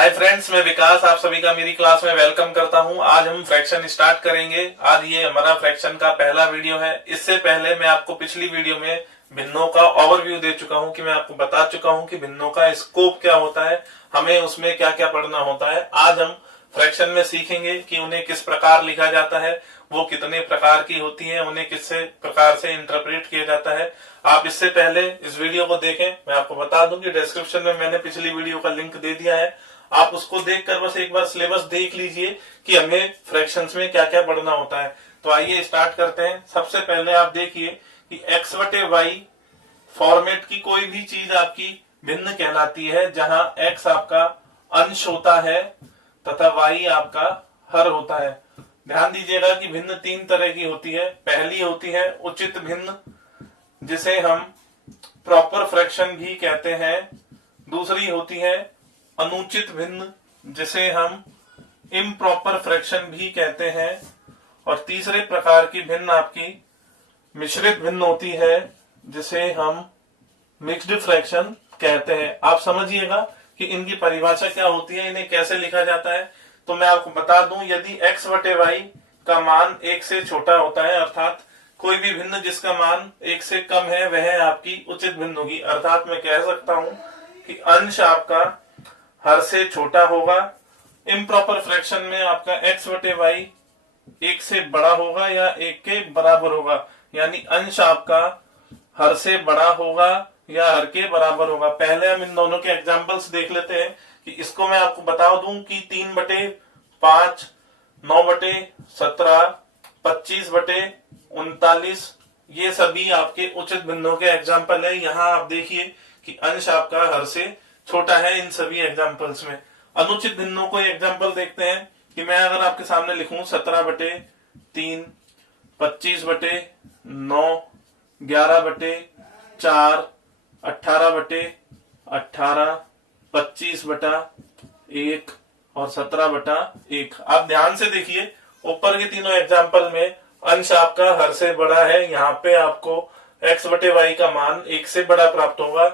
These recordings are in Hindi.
हाय फ्रेंड्स, मैं विकास आप सभी का मेरी क्लास में वेलकम करता हूं। आज हम फ्रैक्शन स्टार्ट करेंगे। आज ये हमारा फ्रैक्शन का पहला वीडियो है। इससे पहले मैं आपको पिछली वीडियो में भिन्नों का ओवरव्यू दे चुका हूं कि मैं आपको बता चुका हूं कि भिन्नों का स्कोप क्या होता है, हमें उसमें क्या क्या पढ़ना होता है। आज हम फ्रैक्शन में सीखेंगे कि उन्हें किस प्रकार लिखा जाता है, वो कितने प्रकार की होती है, उन्हें किस प्रकार से इंटरप्रेट किया जाता है। आप इससे पहले इस वीडियो को देखें। मैं आपको बता दूं कि डिस्क्रिप्शन में मैंने पिछली वीडियो का लिंक दे दिया है। आप उसको देखकर बस एक बार सिलेबस देख लीजिए कि हमें फ्रैक्शंस में क्या क्या पढ़ना होता है। तो आइए स्टार्ट करते हैं। सबसे पहले आप देखिए कि x बटे वाई फॉर्मेट की कोई भी चीज आपकी भिन्न कहलाती है, जहां x आपका अंश होता है तथा y आपका हर होता है। ध्यान दीजिएगा कि भिन्न तीन तरह की होती है। पहली होती है उचित भिन्न, जिसे हम प्रॉपर फ्रैक्शन भी कहते हैं। दूसरी होती है अनुचित भिन्न, जिसे हम इम्प्रॉपर फ्रैक्शन भी कहते हैं। और तीसरे प्रकार की भिन्न आपकी मिश्रित भिन्न होती है, जिसे हम मिक्स्ड फ्रैक्शन कहते हैं। आप समझिएगा कि इनकी परिभाषा क्या होती है, इन्हें कैसे लिखा जाता है। तो मैं आपको बता दूं, यदि x बटे वाई का मान 1 से छोटा होता है, अर्थात कोई भी भिन्न जिसका मान 1 से कम है, वह आपकी उचित भिन्न होगी। अर्थात मैं कह सकता हूं कि अंश आपका हर से छोटा होगा। इम्प्रॉपर फ्रैक्शन में आपका x बटे वाई 1 से बड़ा होगा या 1 के बराबर होगा, यानी अंश आपका हर से बड़ा होगा या हर के बराबर होगा। पहले हम इन दोनों के एग्जांपल्स देख लेते हैं कि इसको मैं आपको बता दूं कि 3 बटे 5, 9 बटे 17, 25 बटे 39, ये सभी आपके उचित भिन्नों के एग्जाम्पल है। यहाँ आप देखिए कि अंश आपका हर से छोटा है इन सभी एग्जाम्पल्स में। अनुचित भिन्नों को एग्जाम्पल देखते हैं कि मैं अगर आपके सामने लिखूं 17 बटे 3, 25 बटे 9, 11 बटे 4, 18 बटे 18, 25 बटा 1 और 17 बटा 1। आप ध्यान से देखिए, ऊपर के तीनों एग्जाम्पल में अंश आपका हर से बड़ा है। यहाँ पे आपको x बटे वाई का मान 1 से बड़ा प्राप्त होगा।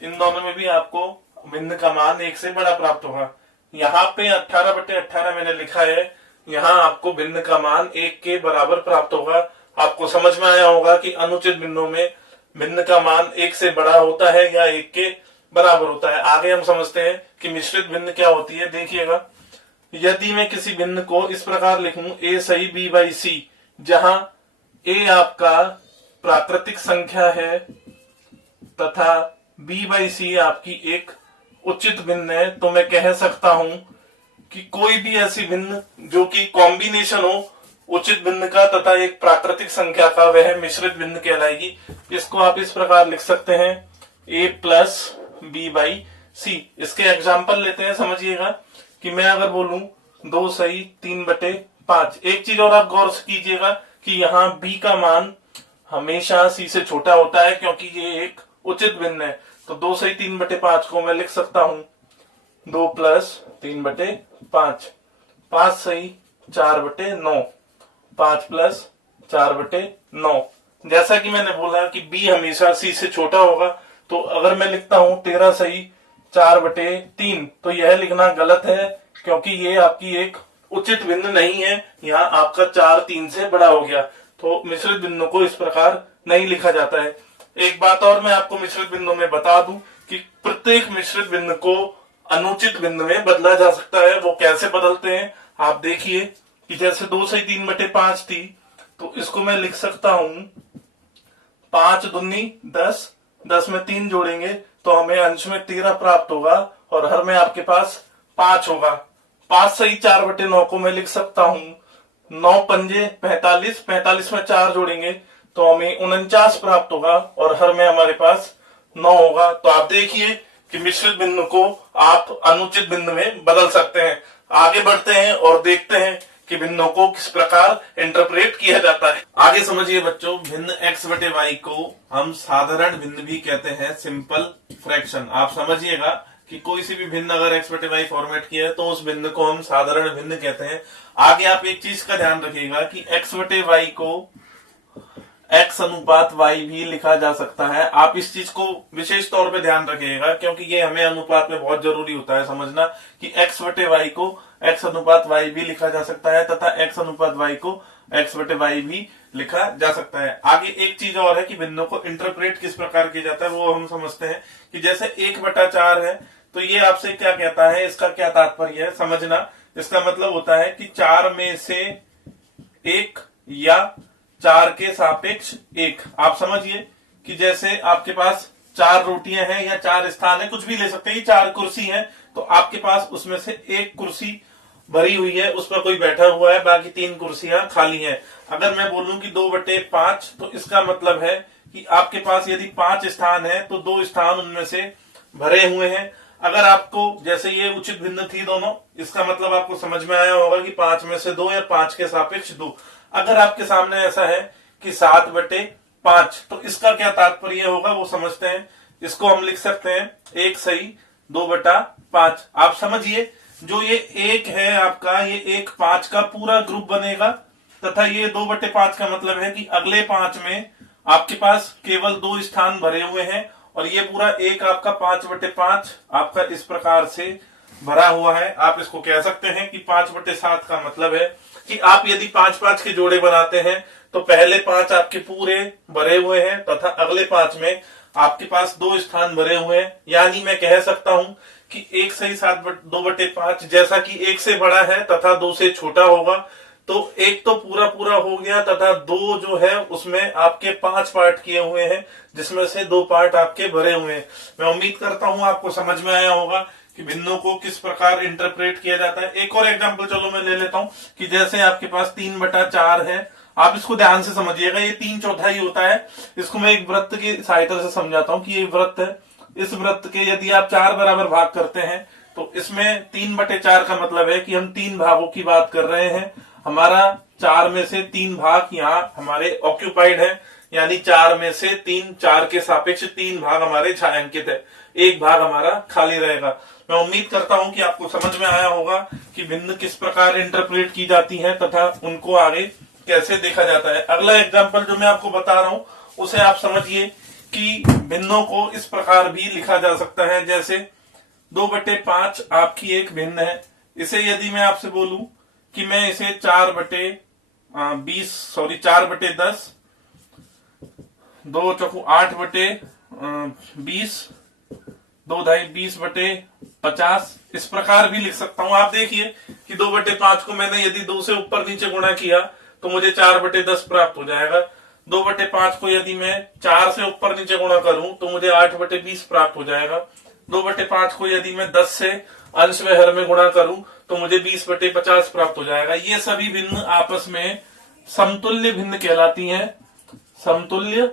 इन दोनों में भी आपको भिन्न का मान 1 से बड़ा प्राप्त होगा। यहाँ पे 18 बटे 18 मैंने लिखा है, यहाँ आपको भिन्न का मान 1 के बराबर प्राप्त होगा। आपको समझ में आया होगा कि अनुचित भिन्नों में भिन्न का मान 1 से बड़ा होता है या 1 के बराबर होता है। आगे हम समझते हैं कि मिश्रित भिन्न क्या होती है। देखिएगा, यदि मैं किसी भिन्न को इस प्रकार लिखूं a सही b बाई c, जहां a आपका प्राकृतिक संख्या है तथा b बाई c आपकी एक उचित भिन्न है, तो मैं कह सकता हूं कि कोई भी ऐसी भिन्न जो कि कॉम्बिनेशन हो उचित भिन्न का तथा एक प्राकृतिक संख्या का, वह मिश्रित भिन्न कहलाएगी। इसको आप इस प्रकार लिख सकते हैं a प्लस बी बाई सी। इसके एग्जाम्पल लेते हैं। समझिएगा कि मैं अगर बोलूं 2 सही 3 बटे 5। एक चीज और आप गौर से कीजिएगा कि यहाँ b का मान हमेशा c से छोटा होता है, क्योंकि ये एक उचित भिन्न है। तो 2 सही 3 बटे 5 को मैं लिख सकता हूं 2 प्लस 3 बटे 5, 5 सही 4 बटे 9, 5 प्लस 4 बटे 9। जैसा कि मैंने बोला कि b हमेशा c से छोटा होगा, तो अगर मैं लिखता हूं 13 सही 4 बटे 3, तो यह लिखना गलत है, क्योंकि ये आपकी एक उचित भिन्न नहीं है। यहाँ आपका 4 3 से बड़ा हो गया। तो मिश्रित भिन्नों को इस प्रकार नहीं लिखा जाता है। एक बात और मैं आपको मिश्रित भिन्नों में बता दूं कि प्रत्येक मिश्रित भिन्न को अनुचित भिन्न में बदला जा सकता है। वो कैसे बदलते हैं आप देखिए कि जैसे 2 सही 3 बटे 5 थी, तो इसको मैं लिख सकता हूं 5 दूनी 10, 10 में 3 जोड़ेंगे तो हमें अंश में 13 प्राप्त होगा और हर में आपके पास 5 होगा। 5 सही 4 बटे 9 को मैं लिख सकता हूं 9 पंजे 45, 45 में 4 जोड़ेंगे तो हमें 49 प्राप्त होगा और हर में हमारे पास 9 होगा। तो आप देखिए कि मिश्रित भिन्न को आप अनुचित भिन्न में बदल सकते हैं। आगे बढ़ते हैं और देखते हैं कि भिन्नों को किस प्रकार इंटरप्रेट किया जाता है। आगे समझिए बच्चों, भिन्न x बटे वाई को हम साधारण भिन्न भी कहते हैं, सिंपल फ्रैक्शन। आप समझिएगा कि कोई सी भी भिन्न अगर x बटे वाई फॉर्मेट किया है तो उस भिन्न को हम साधारण भिन्न कहते हैं। आगे आप एक चीज का ध्यान रखिएगा कि x बटे वाई को x अनुपात y भी लिखा जा सकता है। आप इस चीज को विशेष तौर पे ध्यान रखिएगा, क्योंकि ये हमें अनुपात में बहुत जरूरी होता है समझना कि x बटे y को x अनुपात y भी लिखा जा सकता है तथा x अनुपात y को x बटे y भी लिखा जा सकता है। आगे एक चीज और है कि भिन्नों को इंटरप्रेट किस प्रकार किया जाता है वो हम समझते हैं कि जैसे 1/4 है तो ये आपसे क्या कहता है, इसका क्या तात्पर्य है समझना। इसका मतलब होता है कि 4 में से 1 या 4 के सापेक्ष 1। आप समझिए कि जैसे आपके पास 4 रोटियां हैं या 4 स्थान है, कुछ भी ले सकते हैं, 4 कुर्सी है तो आपके पास उसमें से 1 कुर्सी भरी हुई है, उस पर कोई बैठा हुआ है, बाकी 3 कुर्सियां खाली हैं। अगर मैं बोलूं कि 2/5 तो इसका मतलब है कि आपके पास यदि 5 स्थान है तो 2 स्थान उनमें से भरे हुए हैं। अगर आपको जैसे ये उचित भिन्न थी दोनों, इसका मतलब आपको समझ में आया होगा कि 5 में से 2 या 5 के सापेक्ष 2। अगर आपके सामने ऐसा है कि 7/5 तो इसका क्या तात्पर्य होगा वो समझते हैं। इसको हम लिख सकते हैं 1 सही 2/5। आप समझिए जो ये 1 है आपका, ये 1 5 का पूरा ग्रुप बनेगा तथा ये 2/5 का मतलब है कि अगले 5 में आपके पास केवल 2 स्थान भरे हुए हैं और ये पूरा 1 आपका 5/5 आपका इस प्रकार से भरा हुआ है। आप इसको कह सकते हैं कि 5/7 का मतलब है कि आप यदि 5-5 के जोड़े बनाते हैं तो पहले 5 आपके पूरे भरे हुए हैं तथा अगले 5 में आपके पास 2 स्थान भरे हुए हैं। यानी मैं कह सकता हूं कि 1 सही 2/5 जैसा कि 1 से बड़ा है तथा 2 से छोटा होगा तो 1 तो पूरा पूरा हो गया तथा 2 जो है उसमें आपके 5 पार्ट किए हुए हैं जिसमें से 2 पार्ट आपके भरे हुए हैं। मैं उम्मीद करता हूं आपको समझ में आया होगा कि भिन्नों को किस प्रकार इंटरप्रेट किया जाता है। एक और एग्जांपल चलो मैं ले लेता हूं कि जैसे आपके पास 3/4 है। आप इसको ध्यान से समझिएगा, ये 3/4 होता है। इसको मैं एक वृत्त की सहायता से समझाता हूं कि ये वृत्त है। इस वृत्त के यदि आप 4 बराबर भाग करते हैं तो इसमें 3/4 का मतलब है कि हम 3 भागों की बात कर रहे हैं। हमारा 4 में से 3 भाग यहाँ हमारे ऑक्यूपाइड है, यानी 4 में से 3, 4 के सापेक्ष 3 भाग हमारे छायांकित है, 1 भाग हमारा खाली रहेगा। मैं उम्मीद करता हूं कि आपको समझ में आया होगा कि भिन्न किस प्रकार इंटरप्रेट की जाती है तथा उनको आगे कैसे देखा जाता है। अगला एग्जाम्पल जो मैं आपको बता रहा हूं उसे आप समझिए कि भिन्नों को इस प्रकार भी लिखा जा सकता है। जैसे 2/5 आपकी एक भिन्न है। इसे यदि मैं आपसे बोलूं कि मैं इसे 4/10 2 चौकू 8/20 2 ढाई 20/50 इस प्रकार भी लिख सकता हूं। आप देखिए कि 2/5 को मैंने यदि 2 से ऊपर नीचे गुणा किया तो मुझे 4/10 प्राप्त हो जाएगा। 2/5 को यदि मैं 4 से ऊपर नीचे गुणा करूं तो मुझे 8/20 प्राप्त हो जाएगा। 2/5 को यदि मैं 10 से अंश व हर में गुणा करूं तो मुझे 20/50 प्राप्त हो जाएगा। ये सभी भिन्न आपस में समतुल्य भिन्न कहलाती हैं। समतुल्य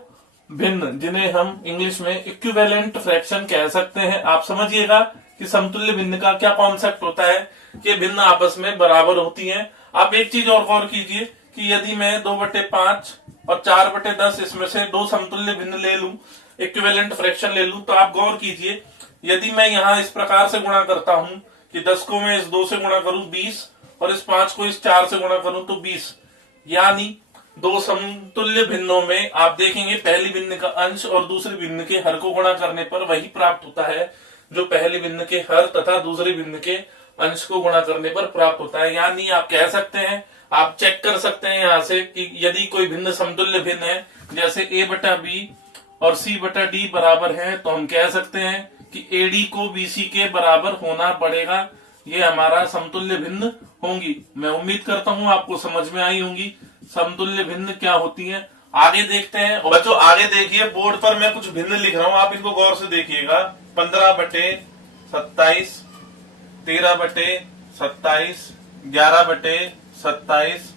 भिन्न, जिन्हें हम इंग्लिश में इक्विवेलेंट फ्रैक्शन कह सकते हैं। आप समझिएगा कि समतुल्य भिन्न का क्या कॉन्सेप्ट होता है कि भिन्न आपस में बराबर होती हैं। आप एक चीज और गौर कीजिए कि यदि मैं 2/5 और 4/10 इसमें से 2 समतुल्य भिन्न ले लूं, इक्विवेलेंट फ्रैक्शन ले लूं, तो आप गौर कीजिए यदि मैं यहाँ इस प्रकार से गुणा करता हूं कि 10 को मैं इस 2 से गुणा करूं 20 और इस 5 को इस 4 से गुणा करूं तो 20, यानी 2 समतुल्य भिन्नों में आप देखेंगे पहली भिन्न का अंश और दूसरी भिन्न के हर को गुणा करने पर वही प्राप्त होता है जो पहली भिन्न के हर तथा दूसरी भिन्न के अंश को गुणा करने पर प्राप्त होता है। यानी आप कह सकते हैं, आप चेक कर सकते हैं यहाँ से कि यदि कोई भिन्न समतुल्य भिन्न है जैसे a/b और c/d बराबर है तो हम कह सकते हैं कि AD को BC के बराबर होना पड़ेगा। ये हमारा समतुल्य भिन्न होंगी। मैं उम्मीद करता हूं आपको समझ में आई होंगी समतुल्य भिन्न क्या होती है। आगे देखते हैं। और बच्चों आगे देखिए, बोर्ड पर मैं कुछ भिन्न लिख रहा हूं, आप इनको गौर से देखिएगा। 15/27, 13/27, 11/27,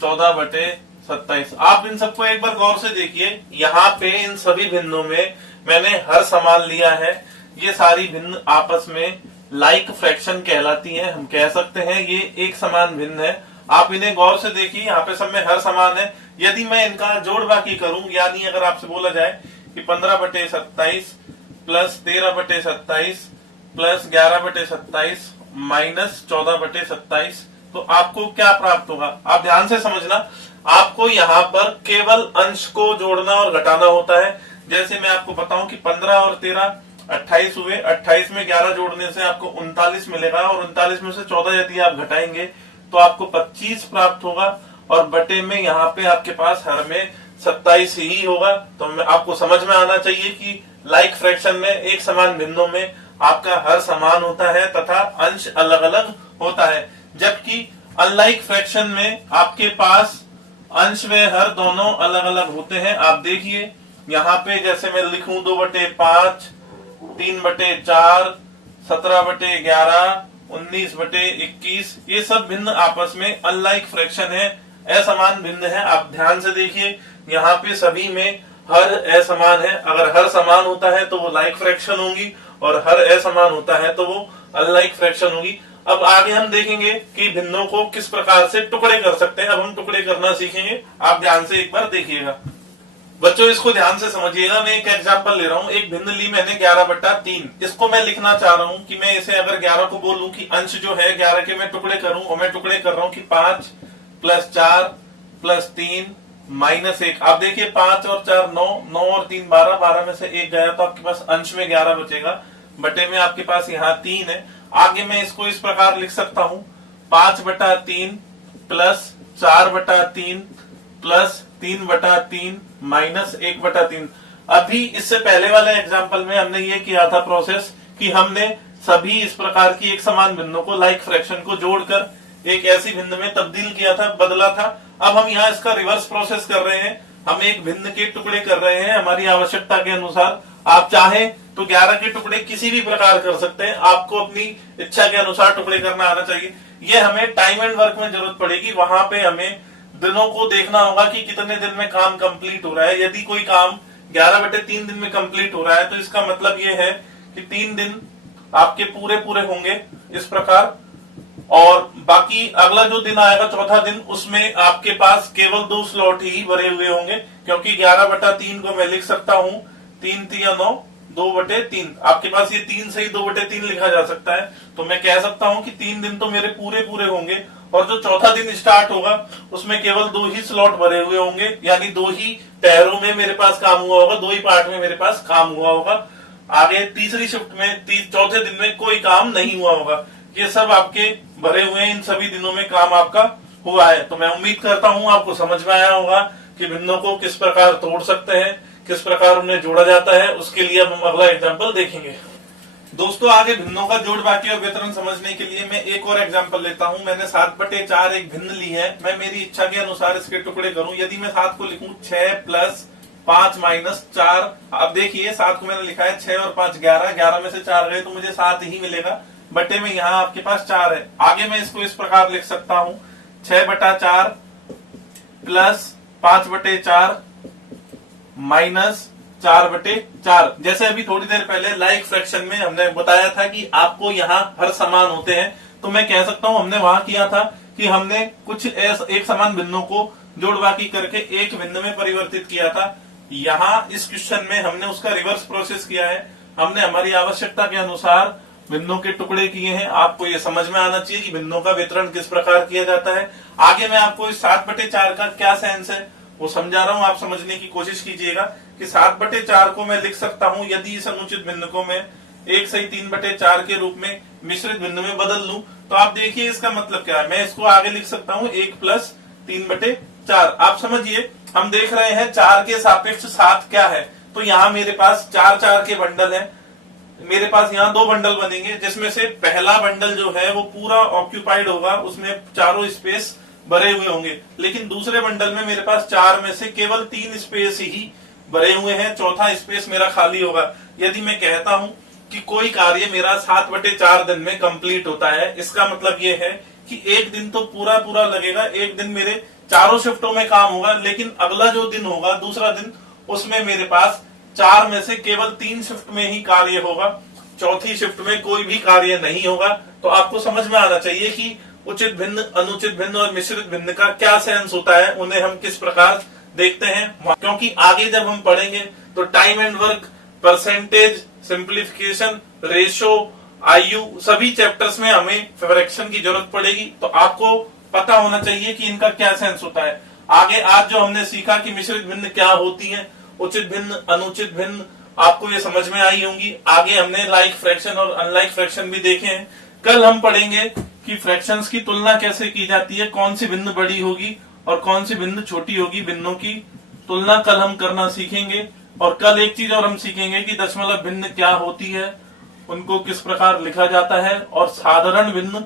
14/27। आप इन सबको एक बार गौर से देखिए। यहाँ पे इन सभी भिन्नों में मैंने हर समान लिया है। ये सारी भिन्न आपस में लाइक फ्रैक्शन कहलाती हैं। हम कह सकते हैं ये एक समान भिन्न है। आप इन्हें गौर से देखिए, यहाँ पे सब में हर समान है। यदि मैं इनका जोड़ बाकी करूं, यानी अगर आपसे बोला जाए कि 15/27 प्लस 13/27 प्लस 11/27 माइनस 14/27 तो आपको क्या प्राप्त होगा। आप ध्यान से समझना, आपको यहाँ पर केवल अंश को जोड़ना और घटाना होता है। जैसे मैं आपको बताऊं कि 15 और 13 28 हुए, 28 में 11 जोड़ने से आपको 39 मिलेगा और 39 में से 14 यदि आप घटाएंगे तो आपको 25 प्राप्त होगा और बटे में यहाँ पे आपके पास हर में 27 ही होगा। तो आपको समझ में आना चाहिए कि लाइक फ्रैक्शन में एक समान भिन्नों में आपका हर समान होता है तथा अंश अलग अलग होता है, जबकि अनलाइक फ्रैक्शन में आपके पास अंश व हर दोनों अलग अलग होते हैं। आप देखिए यहाँ पे जैसे मैं लिखूं 2/5, 3/4, 17/11, 19/21, ये सब भिन्न आपस में अनलाइक फ्रैक्शन है, असमान भिन्न है। आप ध्यान से देखिए यहाँ पे सभी में हर असमान है। अगर हर समान होता है तो वो लाइक फ्रैक्शन होगी और हर असमान होता है तो वो अनलाइक फ्रैक्शन होगी। अब आगे हम देखेंगे कि भिन्नों को किस प्रकार से टुकड़े कर सकते हैं। अब हम टुकड़े करना सीखेंगे। आप ध्यान से एक बार देखिएगा बच्चों, इसको ध्यान से समझिएगा। मैं एक एग्जांपल ले रहा हूँ। एक भिन्न ली मैंने 11/3, इसको मैं लिखना चाह रहा हूँ कि मैं इसे अगर 11 को बोलूं कि अंश जो है 11 के मैं टुकड़े करूं और मैं टुकड़े कर रहा हूँ कि 5 + 4 + 3 - 1। आप देखिए 5 और 4 9, 9 और 3 12, 12 में से 1 गया तो आपके पास अंश में 11 बचेगा, बटे में आपके पास यहाँ 3 है। आगे मैं इसको इस प्रकार लिख सकता हूँ 5/3 + 4/3 + 3/3 - 1/3। अभी इससे पहले वाले एग्जाम्पल में हमने ये किया था प्रोसेस कि हमने सभी इस प्रकार की एक समान भिन्नों को लाइक फ्रैक्शन को जोड़कर एक ऐसी भिन्न में तब्दील किया था, बदला था। अब हम यहाँ इसका रिवर्स प्रोसेस कर रहे हैं। हम एक भिन्न के टुकड़े कर रहे हैं हमारी आवश्यकता के अनुसार। आप चाहें तो 11 के टुकड़े किसी भी प्रकार कर सकते हैं, आपको अपनी इच्छा के अनुसार टुकड़े करना आना चाहिए। ये हमें टाइम एंड वर्क में जरूरत पड़ेगी। वहां पे हमें दिनों को देखना होगा कि कितने दिन में काम कंप्लीट हो रहा है। यदि कोई काम 11/3 दिन में कंप्लीट हो रहा है तो इसका मतलब ये है कि 3 दिन आपके पूरे पूरे होंगे इस प्रकार, और बाकी अगला जो दिन आएगा चौथा दिन, उसमें आपके पास केवल 2 स्लॉट ही भरे हुए होंगे, क्योंकि 11/3 को मैं लिख सकता हूँ 3 × 9 2/3। आपके पास ये 3 से ही 2/3 लिखा जा सकता है। तो मैं कह सकता हूँ कि 3 दिन तो मेरे पूरे पूरे होंगे और जो चौथा दिन स्टार्ट होगा उसमें केवल 2 ही स्लॉट भरे हुए होंगे, यानी 2 ही पैरों में मेरे पास काम हुआ होगा, 2 ही पार्ट में मेरे पास काम हुआ होगा। आगे तीसरी शिफ्ट में चौथे दिन में कोई काम नहीं हुआ होगा। ये सब आपके भरे हुए इन सभी दिनों में काम आपका हुआ है। तो मैं उम्मीद करता हूं आपको समझ में आया होगा कि भिन्नों को किस प्रकार तोड़ सकते हैं, किस प्रकार उन्हें जोड़ा जाता है। उसके लिए अब हम अगला एग्जाम्पल देखेंगे। दोस्तों, आगे भिन्नों का जोड़ बाकी और वितरण समझने के लिए मैं एक और एग्जांपल लेता हूं। मैंने 7/4 एक भिन्न ली है। मैं मेरी इच्छा के अनुसार इसके टुकड़े करूं। यदि मैं 7 को लिखूं 6 + 5 - 4, आप देखिए 7 को मैंने लिखा है 6 और 5 11, 11 में से 4 गए तो मुझे 7 ही मिलेगा, बटे में यहाँ आपके पास 4 है। आगे मैं इसको इस प्रकार लिख सकता हूं 6/4 + 5/4 - 4/4। जैसे अभी थोड़ी देर पहले लाइक फ्रैक्शन में हमने बताया था कि आपको यहाँ हर समान होते हैं, तो मैं कह सकता हूं हमने वहां किया था कि हमने कुछ एक समान भिन्नों को जोड़ बाकी करके एक भिन्न में परिवर्तित किया था। यहाँ इस क्वेश्चन में हमने उसका रिवर्स प्रोसेस किया है। हमने हमारी आवश्यकता के अनुसार भिन्नों के टुकड़े किए हैं। आपको ये समझ में आना चाहिए कि भिन्नों का वितरण किस प्रकार किया जाता है। आगे मैं आपको इस 7/4 का क्या सेंस है वो समझा रहा हूं, आप समझने की कोशिश कीजिएगा कि 7/4 को मैं लिख सकता हूं यदि इस अनुचित भिन्न को मैं 1/3/4 के रूप में मिश्रित भिन्न में बदल लूं तो आप देखिए इसका मतलब क्या है। मैं इसको आगे लिख सकता हूं 1 + 3/4। आप समझिए, हम देख रहे हैं 4 के सापेक्ष 7 क्या है। तो यहाँ मेरे पास 4 के बंडल है। मेरे पास यहाँ 2 बंडल बनेंगे, जिसमें से पहला बंडल जो है वो पूरा ऑक्यूपाइड होगा, उसमें चारों स्पेस भरे हुए होंगे। लेकिन दूसरे बंडल में मेरे पास 4 में से केवल 3 स्पेस ही भरे हुए हैं, चौथा स्पेस मेरा खाली होगा। यदि मैं कहता हूं कि कोई कार्य मेरा 7/4 दिन में कंप्लीट होता है, इसका मतलब ये है कि एक दिन तो पूरा पूरा लगेगा, एक दिन मेरे चारों शिफ्टों में काम होगा, लेकिन अगला जो दिन होगा दूसरा दिन, उसमें मेरे पास 4 में से केवल 3 शिफ्ट में ही कार्य होगा, चौथी शिफ्ट में कोई भी कार्य नहीं होगा। तो आपको समझ में आना चाहिए कि उचित भिन्न, अनुचित भिन्न और मिश्रित भिन्न का क्या सेंस होता है, उन्हें हम किस प्रकार देखते हैं। क्योंकि आगे जब हम पढ़ेंगे तो time and work, percentage, simplification, ratio, आयु, सभी चैप्टर्स में हमें फ्रैक्शन की जरूरत पड़ेगी। तो आपको पता होना चाहिए कि इनका क्या सेंस होता है। आगे आज जो हमने सीखा कि मिश्रित भिन्न क्या होती है, उचित भिन्न, अनुचित भिन्न, आपको ये समझ में आई होंगी। आगे हमने लाइक फ्रैक्शन और अनलाइक फ्रैक्शन भी देखे हैं। कल हम पढ़ेंगे कि फ्रैक्शंस की तुलना कैसे की जाती है, कौन सी भिन्न बड़ी होगी और कौन सी भिन्न छोटी होगी। भिन्नों की तुलना कल हम करना सीखेंगे। और कल एक चीज और हम सीखेंगे कि दशमलव भिन्न क्या होती है, उनको किस प्रकार लिखा जाता है, और साधारण भिन्न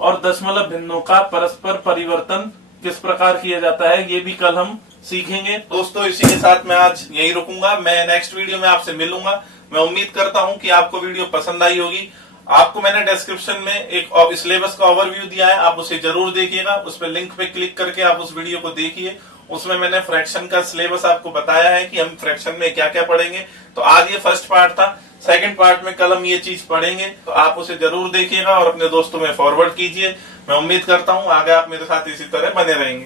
और दशमलव भिन्नों का परस्पर परिवर्तन किस प्रकार किया जाता है, ये भी कल हम सीखेंगे। दोस्तों, इसी के साथ मैं आज यही रुकूंगा। मैं नेक्स्ट वीडियो में आपसे मिलूंगा। मैं उम्मीद करता हूं कि आपको वीडियो पसंद आई होगी। आपको मैंने डिस्क्रिप्शन में एक सिलेबस का ओवरव्यू दिया है, आप उसे जरूर देखिएगा। उस पर लिंक पे क्लिक करके आप उस वीडियो को देखिए। उसमें मैंने फ्रैक्शन का सिलेबस आपको बताया है कि हम फ्रैक्शन में क्या क्या पढ़ेंगे। तो आज ये फर्स्ट पार्ट था। सेकंड पार्ट में कल हम ये चीज पढ़ेंगे, तो आप उसे जरूर देखिएगा और अपने दोस्तों में फॉरवर्ड कीजिए। मैं उम्मीद करता हूँ आगे आप मेरे साथ इसी तरह बने रहेंगे।